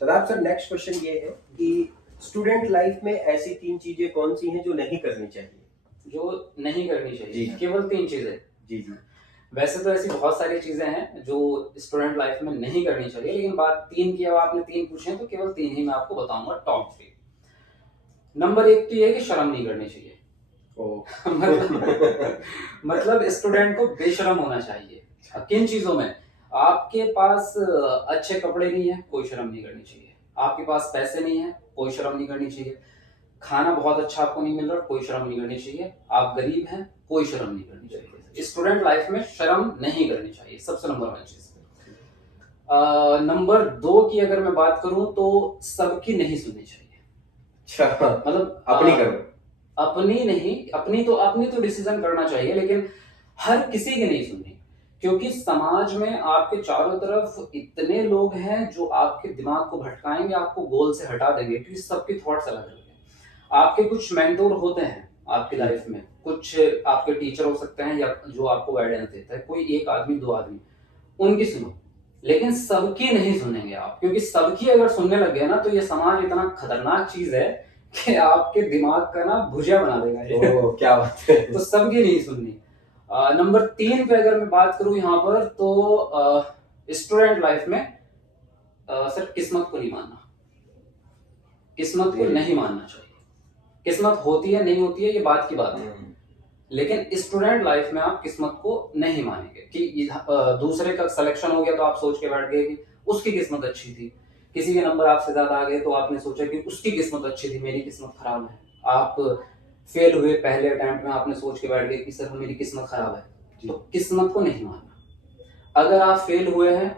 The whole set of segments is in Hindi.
शदाब सर, नेक्स्ट क्वेश्चन ये है कि स्टूडेंट लाइफ में ऐसी 3 चीजें कौन सी हैं जो नहीं करनी चाहिए? जो नहीं करनी चाहिए जी। केवल 3 चीजें। जी जी। वैसे तो ऐसी बहुत सारी चीजें हैं जो स्टूडेंट लाइफ में नहीं करनी चाहिए, लेकिन बात 3 की, अब आपने 3 पूछे हैं तो केवल 3 ही मैं आपको बताऊंगा, टॉप 3। नंबर 1 तो ये है कि शर्म नहीं करनी चाहिए। मतलब स्टूडेंट को बेशर्म होना चाहिए। किन चीजों में? आपके पास अच्छे कपड़े नहीं है, कोई शर्म नहीं करनी चाहिए। आपके पास पैसे नहीं है, कोई शर्म नहीं करनी चाहिए। खाना बहुत अच्छा आपको नहीं मिल रहा, कोई शर्म नहीं करनी चाहिए। आप गरीब हैं, कोई शर्म नहीं करनी चाहिए। स्टूडेंट लाइफ में शर्म नहीं करनी चाहिए, सबसे नंबर 1 चीज। नंबर 2 की अगर मैं बात करूं तो सबकी नहीं सुननी चाहिए। मतलब अपनी करो। अपनी नहीं, अपनी तो डिसीजन करना चाहिए, लेकिन हर किसी की नहीं सुननी। क्योंकि समाज में आपके चारों तरफ इतने लोग हैं जो आपके दिमाग को भटकाएंगे, आपको गोल से हटा देंगे, क्योंकि सबके थॉट्स अलग अलग हैं। आपके कुछ मेंटोर होते हैं आपकी लाइफ में, कुछ आपके टीचर हो सकते हैं या जो आपको गाइडेंस देता है, कोई एक आदमी 2 आदमी, उनकी सुनो। लेकिन सबकी नहीं सुनेंगे आप, क्योंकि सबकी अगर सुनने लग गए ना तो ये समाज इतना खतरनाक चीज है कि आपके दिमाग का ना भुजिया बना देगा ये। क्या बात है। तो सबकी नहीं सुननी। नंबर 3 पे अगर मैं बात करूं यहाँ पर, तो स्टूडेंट लाइफ में सर किस्मत को नहीं मानना। किस्मत को नहीं मानना चाहिए। किस्मत होती है नहीं होती है ये बात की बात है, लेकिन स्टूडेंट लाइफ में आप किस्मत को नहीं मानेंगे कि दूसरे का सिलेक्शन हो गया तो आप सोच के बैठ गए कि उसकी किस्मत अच्छी थी। किसी के नंबर आपसे ज्यादा आ गए तो आपने सोचा कि उसकी किस्मत अच्छी थी, मेरी किस्मत खराब है। आप फेल हुए पहले अटेम्प्ट में, आपने सोच के बैठ गए कि सर मेरी किस्मत खराब है। तो किस्मत को नहीं मानना। अगर आप फेल हुए हैं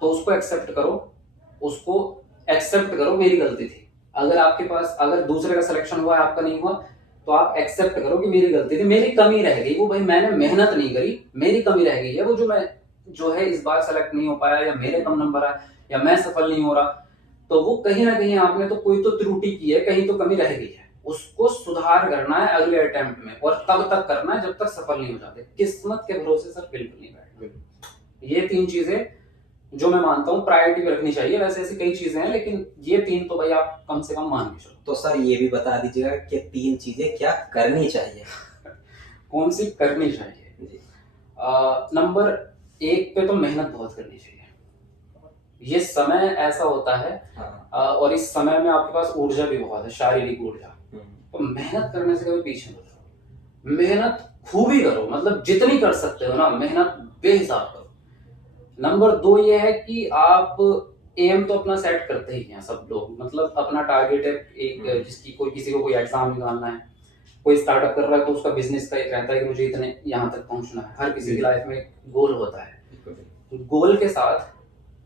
तो उसको एक्सेप्ट करो, उसको एक्सेप्ट करो मेरी गलती थी। अगर आपके पास, अगर दूसरे का सिलेक्शन हुआ है आपका नहीं हुआ, तो आप एक्सेप्ट करो कि मेरी गलती थी, मेरी कमी रह गई, वो भाई मैंने मेहनत नहीं करी, मेरी कमी रह गई है, वो जो है इस बार सेलेक्ट नहीं हो पाया, या मेरे कम नंबर आए, या मैं सफल नहीं हो रहा, तो वो कहीं ना कहीं आपने तो कोई तो त्रुटि की है, कहीं तो कमी रह गई है, उसको सुधार करना है अगले अटेम्प्ट में, और तब तक करना है जब तक सफल नहीं हो जाते। किस्मत के भरोसे सर बिल्कुल नहीं बैठना। ये 3 चीजें जो मैं मानता हूँ प्रायोरिटी में रखनी चाहिए। वैसे ऐसी कई चीजें हैं, लेकिन ये 3 तो भाई आप कम से कम मान के चलो। तो सर ये भी बता दीजिएगा कि 3 चीजें क्या करनी चाहिए? कौन सी करनी चाहिए? नंबर 1 पे तो मेहनत बहुत करनी चाहिए। ये समय ऐसा होता है, और इस समय में आपके पास ऊर्जा भी बहुत है, शारीरिक ऊर्जा। तो मेहनत करने से कभी पीछे मत रहो, मेहनत खूब ही करो, मतलब जितनी कर सकते हो ना मेहनत बेहिसाब करो। नंबर 2 ये है कि आप एम तो अपना सेट करते ही हैं सब लोग, मतलब अपना टारगेट है एक, जिसकी कोई, किसी को कोई एग्जाम निकालना है, कोई स्टार्टअप कर रहा है तो उसका बिजनेस का एक रहता है कि मुझे इतने यहाँ तक पहुंचना है। हर किसी की लाइफ में एक गोल होता है। गोल के साथ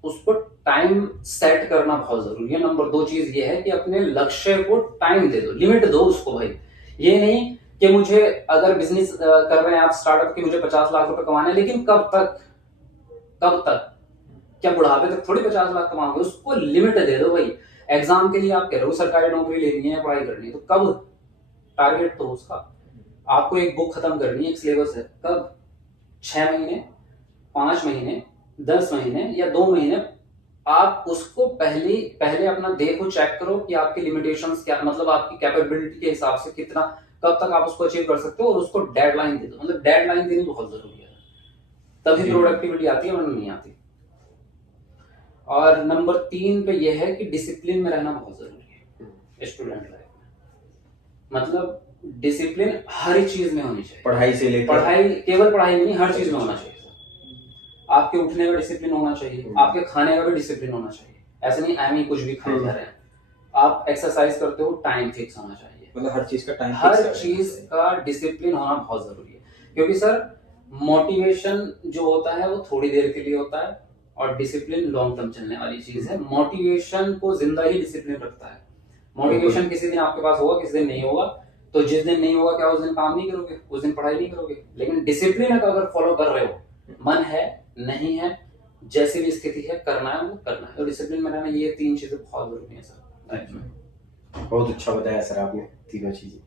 उसको टाइम सेट करना बहुत जरूरी है। नंबर 2 चीज ये है कि अपने लक्ष्य को टाइम दे दो, लिमिट दो उसको भाई। ये नहीं कि मुझे, अगर बिजनेस कर रहे हैं आप स्टार्टअप की, मुझे 50 लाख रुपए कमाने, लेकिन कब तक? कब तक? क्या बुढ़ापे तक थोड़ी 50 लाख कमाओगे? उसको लिमिट दे दो भाई। एग्जाम के लिए आप कह रहे हो सरकारी नौकरी लेनी है, पढ़ाई करनी है, तो कब? टारगेट तो उसका, आपको एक बुक खत्म करनी है, एक सिलेबस है, कब? 6 महीने, 5 महीने, 10 महीने या 2 महीने। आप उसको पहले अपना देखो, चेक करो कि आपकी लिमिटेशंस क्या, मतलब आपकी कैपेबिलिटी के हिसाब से कितना, कब तक आप उसको अचीव कर सकते हो, और उसको डेडलाइन दे दो। मतलब डेडलाइन देनी बहुत जरूरी है, तभी प्रोडक्टिविटी आती है, वरना नहीं आती। और नंबर 3 पे यह है कि डिसिप्लिन में रहना बहुत जरूरी है स्टूडेंट लाइफ में। मतलब डिसिप्लिन हर चीज में होनी चाहिए, पढ़ाई से लेकर, पढ़ाई, केवल पढ़ाई में नहीं, हर चीज में होना चाहिए। आपके उठने का डिसिप्लिन होना चाहिए, आपके खाने का भी डिसिप्लिन होना चाहिए। ऐसे नहीं एम ही कुछ भी खाए जा रहे हैं। आप एक्सरसाइज करते हो, टाइम फिक्स होना चाहिए, मतलब हर चीज का टाइम, हर चीज का डिसिप्लिन होना बहुत जरूरी है। क्योंकि सर मोटिवेशन जो होता है वो थोड़ी देर के लिए होता है, और डिसिप्लिन लॉन्ग टर्म चलने वाली चीज है। मोटिवेशन को जिंदा ही डिसिप्लिन रखता है। मोटिवेशन किसी दिन आपके पास होगा, किसी दिन नहीं होगा। तो जिस दिन नहीं होगा, क्या उस दिन काम नहीं करोगे, उस दिन पढ़ाई नहीं करोगे। लेकिन डिसिप्लिन अगर फॉलो कर रहे हो, मन है नहीं है, जैसी भी स्थिति है, करना है वो करना है। तो डिसिप्लिन में रहना, ये 3 चीजें बहुत जरूरी है सर लाइफ में। बहुत अच्छा बताया सर आपने तीनों चीजें।